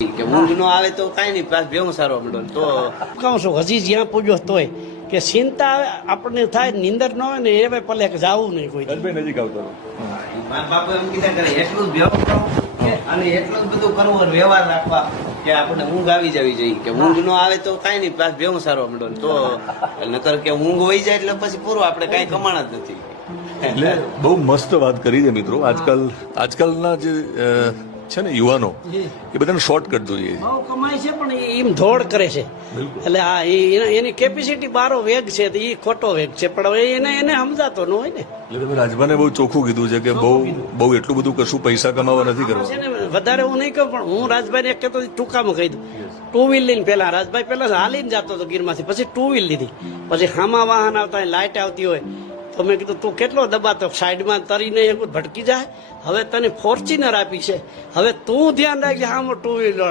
કે ઊંઘ નો આવે તો કાંઈ નહીં, પાછ ભેગું સારવા માંડો તો કહું છું હજી જ્યાં પૂજ્યો તોય કે ચિંતા આપણને થાય, નીંદર ન હોય ને એ પલે જવું નહીં કોઈ નજીક આવતો મારા બાપુ એમ કીધા કરે એટલું જ ભેગું કરો અને એટલું જ બધું કરવું, વ્યવહાર રાખવા કે આપણે ઊંઘ આવી જવી જોઈએ. કે ઊંઘ નો આવે તો કાંઈ નહીં, પાછ ભેગું સારવા માંડો તો નકર કે ઊંઘ વહી જાય એટલે પછી પૂરું, આપણે કાંઈ કમાણા જ નથી. એટલે બહુ મસ્ત વાત કરી છે મિત્રો. આજકાલના જે છે ને યુવાનો, એ બધાને શોર્ટકટ જોઈએ છે. બહુ કમાય છે પણ એમ ધોડ કરે છે. એટલે આ એની કેપેસિટી બારો વેગ છે, એ ખોટો વેગ છે, પણ હવે એને સમજાતો ન હોય ને. એટલે તમે રાજભાને બહુ ચોખ્ખું કીધું છે કે બહુ એટલું બધું કશું પૈસા કમાવા નથી કરવા છે ને. વધારે હું નહીં કહું, પણ હું રાજભાઈ ને એક કહેતો ટૂંકામાં કહી દઉં. ટુ વ્હીલ લઈને પેલા રાજભાઈ પેલા હાલીને જતો હતો ગીરમાંથી, પછી ટુ વ્હીલ લીધી, પછી હામા વાહન આવતા લાઇટ આવતી હોય તો મેં કીધું તું કેટલો દબાતો, સાઈડમાં તરીને એક ભટકી જાય. હવે તને ફોર્ચ્યુનર આપી છે, હવે તું ધ્યાન રાખજે, હામો ટુ વ્હીલર